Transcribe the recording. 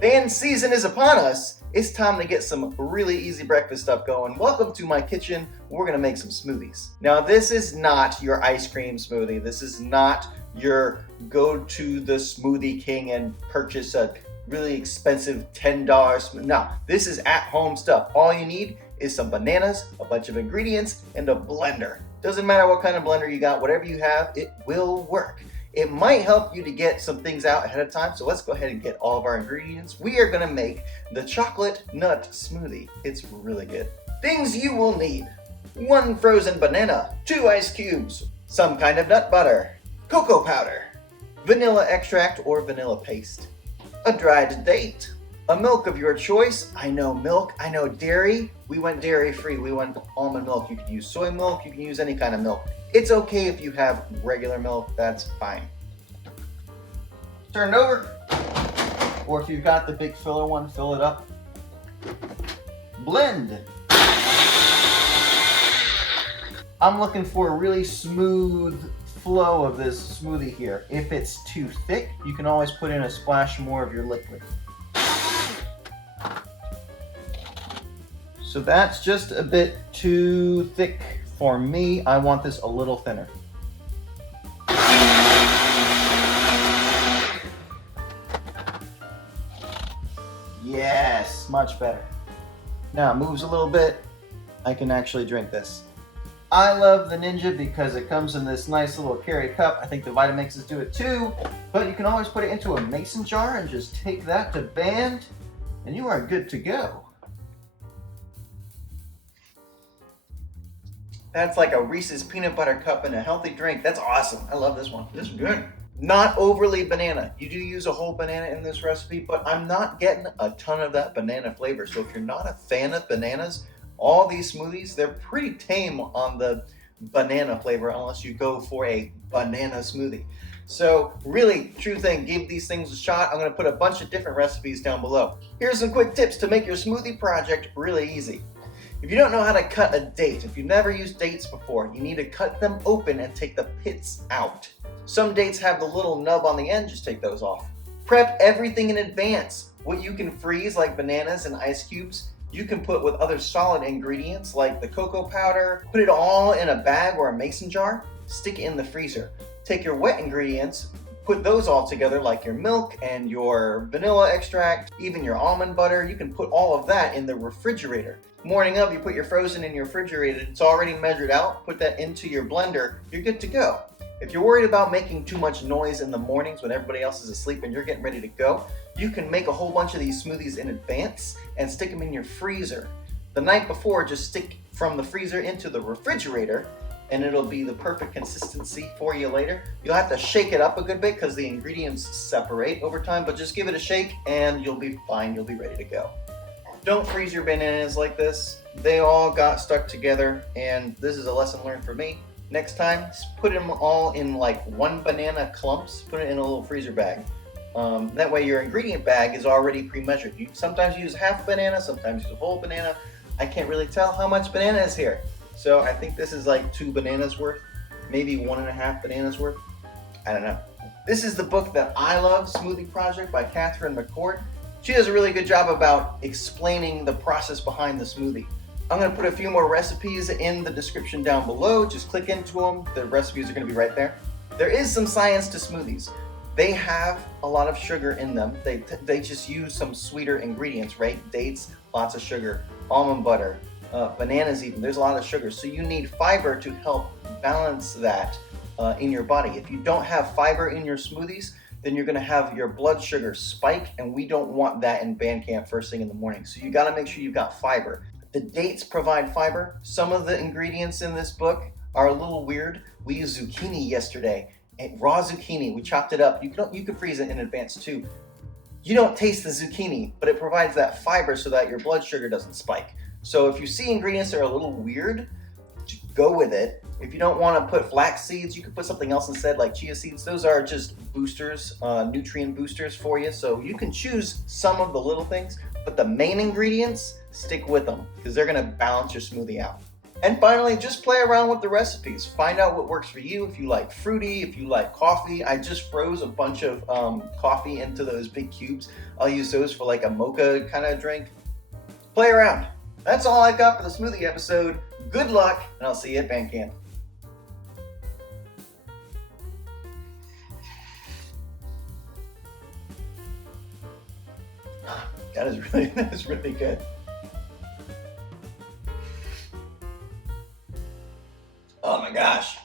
Fan season is upon us. It's time to get some really easy breakfast stuff going. Welcome to my kitchen. We're gonna make some smoothies. Now, this is not your ice cream smoothie. This is not your go to the Smoothie King and purchase a really expensive $10 smoothie. No, this is at home stuff. All you need is some bananas, a bunch of ingredients, and a blender. Doesn't matter what kind of blender you got, whatever you have, it will work. It might help you to get some things out ahead of time, so let's go ahead and get all of our ingredients. We are gonna make the chocolate nut smoothie. It's really good. Things you will need: 1 frozen banana, 2 ice cubes, some kind of nut butter, cocoa powder, vanilla extract or vanilla paste, a dried date, a milk of your choice. I know milk, I know dairy. We went dairy free, we went almond milk. You can use soy milk, you can use any kind of milk. It's okay if you have regular milk, that's fine. Turn it over, or if you've got the big filler one, fill it up. Blend. I'm looking for a really smooth flow of this smoothie here. If it's too thick, you can always put in a splash more of your liquid. So that's just a bit too thick for me. I want this a little thinner. Yes, much better. Now it moves a little bit. I can actually drink this. I love the Ninja because it comes in this nice little carry cup. I think the Vitamixes do it too, but you can always put it into a mason jar and just take that to band and you are good to go. That's like a Reese's peanut butter cup and a healthy drink. That's awesome. I love this one. This is good. Not overly banana. You do use a whole banana in this recipe, but I'm not getting a ton of that banana flavor. So if you're not a fan of bananas, all these smoothies, they're pretty tame on the banana flavor unless you go for a banana smoothie. So really, true thing, give these things a shot. I'm gonna put a bunch of different recipes down below. Here's some quick tips to make your smoothie project really easy. If you don't know how to cut a date, if you've never used dates before, you need to cut them open and take the pits out. Some dates have the little nub on the end, just take those off. Prep everything in advance. What you can freeze, like bananas and ice cubes, you can put with other solid ingredients like the cocoa powder. Put it all in a bag or a mason jar, stick it in the freezer. Take your wet ingredients, put those all together like your milk and your vanilla extract, even your almond butter. You can put all of that in the refrigerator. Morning of, you put your frozen in your refrigerator. It's already measured out. Put that into your blender. You're good to go. If you're worried about making too much noise in the mornings when everybody else is asleep and you're getting ready to go, you can make a whole bunch of these smoothies in advance and stick them in your freezer. The night before, just stick from the freezer into the refrigerator and it'll be the perfect consistency for you later. You'll have to shake it up a good bit because the ingredients separate over time, but just give it a shake and you'll be fine. You'll be ready to go. Don't freeze your bananas like this. They all got stuck together, and this is a lesson learned for me. Next time, put them all in like 1 banana clumps, put it in a little freezer bag. That way your ingredient bag is already pre-measured. You sometimes use half a banana, sometimes use a whole banana. I can't really tell how much banana is here. So I think this is like 2 bananas worth, maybe 1.5 bananas worth. I don't know. This is the book that I love, Smoothie Project by McCord. She does a really good job about explaining the process behind the smoothie. I'm going to put a few more recipes in the description down below. Just click into them. The recipes are going to be right there. There is some science to smoothies. They have a lot of sugar in them. They just use some sweeter ingredients, right? Dates, lots of sugar, almond butter, bananas even. There's a lot of sugar. So you need fiber to help balance that in your body. If you don't have fiber in your smoothies, then you're gonna have your blood sugar spike, and we don't want that in band camp first thing in the morning. So you gotta make sure you've got fiber. The dates provide fiber. Some of the ingredients in this book are a little weird. We used zucchini yesterday, raw zucchini. We chopped it up. You can freeze it in advance too. You don't taste the zucchini, but it provides that fiber so that your blood sugar doesn't spike. So if you see ingredients that are a little weird, go with it. If you don't want to put flax seeds, you can put something else instead, like chia seeds. Those are just boosters, nutrient boosters for you. So you can choose some of the little things, but the main ingredients, stick with them because they're going to balance your smoothie out. And finally, just play around with the recipes. Find out what works for you. If you like fruity, if you like coffee. I just froze a bunch of coffee into those big cubes. I'll use those for like a mocha kind of drink. Play around. That's all I've got for the smoothie episode. Good luck, and I'll see you at band camp. That is really good. Oh my gosh.